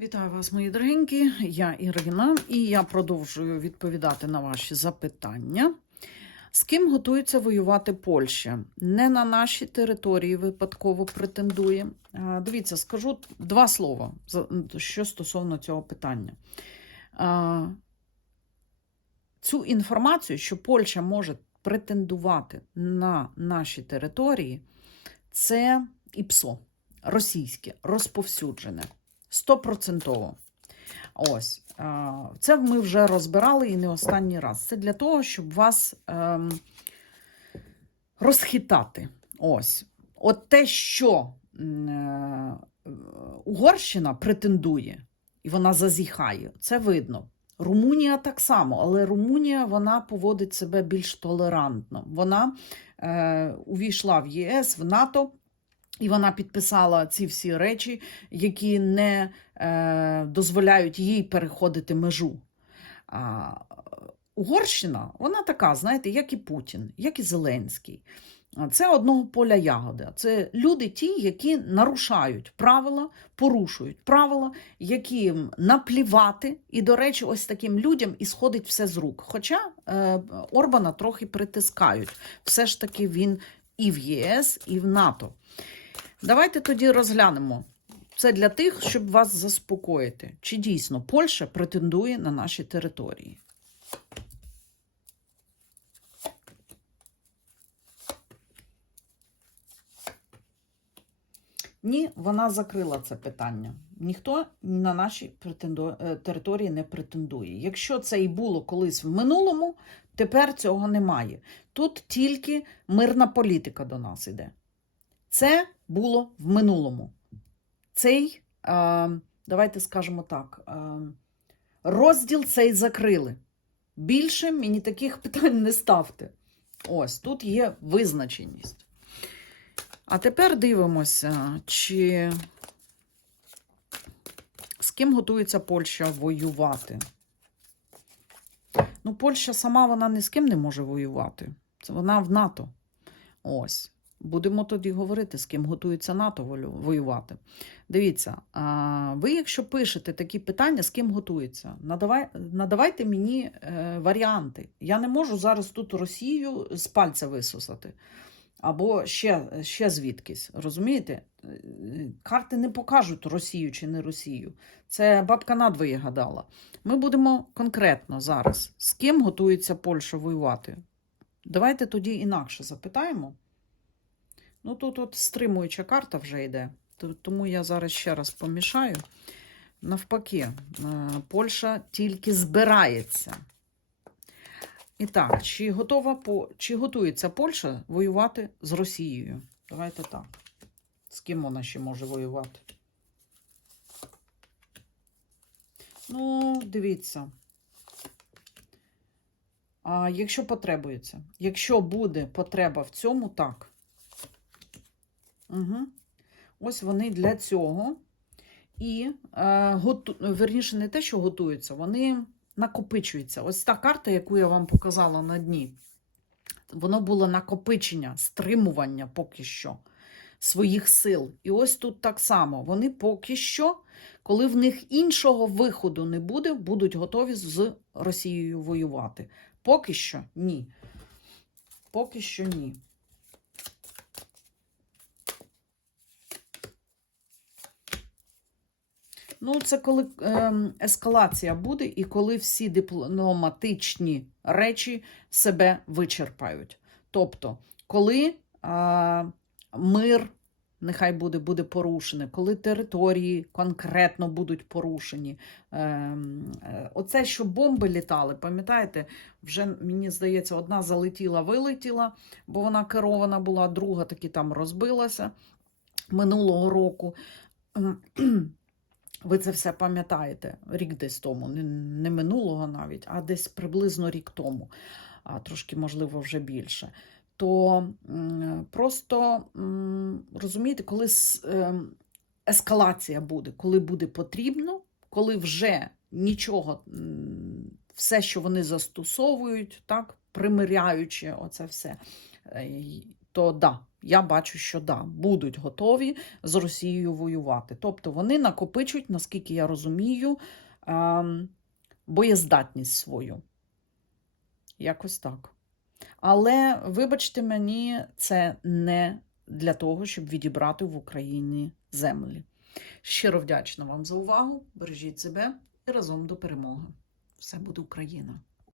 Вітаю вас, мої дорогенькі. Я Ірина, і я продовжую відповідати на ваші запитання. З ким готується воювати Польща? Не на нашій території випадково претендує. Дивіться, скажу два слова, що стосовно цього питання. Цю інформацію, що Польща може претендувати на наші території, це ІПСО російське, розповсюджене. Стопроцентово. Ось. Це ми вже розбирали і не останній раз. Це для того, щоб вас ем, розхитати. Ось. От те, що е, Угорщина претендує, і вона зазіхає, це видно. Румунія так само, але Румунія вона поводить себе більш толерантно. Вона е, увійшла в ЄС, в НАТО. І вона підписала ці всі речі, які не е, дозволяють їй переходити межу. А, Угорщина, вона така, знаєте, як і Путін, як і Зеленський. Це одного поля ягоди. Це люди ті, які нарушають правила, порушують правила, яким наплівати. І, до речі, ось таким людям і сходить все з рук. Хоча е, Орбана трохи притискають. Все ж таки він і в ЄС, і в НАТО. Давайте тоді розглянемо. Це для тих, щоб вас заспокоїти. Чи дійсно Польща претендує на наші території? Ні, вона закрила це питання. Ніхто на наші претенду... е, території не претендує. Якщо це і було колись в минулому, тепер цього немає. Тут тільки мирна політика до нас іде. Це було в минулому. Цей, е, давайте скажемо так, е, розділ цей закрили. Більше мені таких питань не ставте. Ось тут є визначеність. А тепер дивимося, чи з ким готується Польща воювати. Ну, Польща сама вона ні з ким не може воювати. Це вона в НАТО. Ось. Будемо тоді говорити, з ким готується НАТО воювати. Дивіться, ви, якщо пишете такі питання, з ким готується, надавай, надавайте мені е, варіанти. Я не можу зараз тут Росію з пальця висосати. Або ще, ще звідкись. Розумієте? Е, Карти не покажуть Росію чи не Росію. Це бабка надвоє гадала. Ми будемо конкретно зараз, з ким готується Польща воювати. Давайте тоді інакше запитаємо. Ну, тут от стримуюча карта вже йде, тому я зараз ще раз помішаю. Навпаки, е, Польща тільки збирається. І так, чи, готова, чи готується Польща воювати з Росією? Давайте так. З ким вона ще може воювати? Ну, дивіться. А якщо потребується, якщо буде потреба в цьому, так. Угу. Ось вони для цього. І е, готу... верніше, не те, що готуються, вони накопичуються. Ось та карта, яку я вам показала на дні, воно було накопичення, стримування поки що своїх сил. І ось тут так само. Вони поки що, коли в них іншого виходу не буде, будуть готові з Росією воювати. Поки що ні. Поки що ні. Ну, це коли ем, ескалація буде і коли всі дипломатичні речі себе вичерпають. Тобто, коли а, мир, нехай буде, буде порушений, коли території конкретно будуть порушені. Ем, е, оце, що бомби літали, пам'ятаєте, вже мені здається, одна залетіла, вилетіла, бо вона керована була, друга таки там розбилася минулого року. Ви це все пам'ятаєте рік десь тому, не, минулого навіть, а десь приблизно рік тому, а трошки, можливо, вже більше. То просто розумієте, коли ем, ескалація буде, коли буде потрібно, коли вже нічого, все, що вони застосовують, так, примиряючи оце все, е, то да, Я бачу, що да, будуть готові з Росією воювати. Тобто вони накопичують, наскільки я розумію, ем, боєздатність свою. Якось так. Але, вибачте мені, це не для того, щоб відібрати в Україні землі. Щиро вдячна вам за увагу. Бережіть себе і разом до перемоги. Все буде Україна!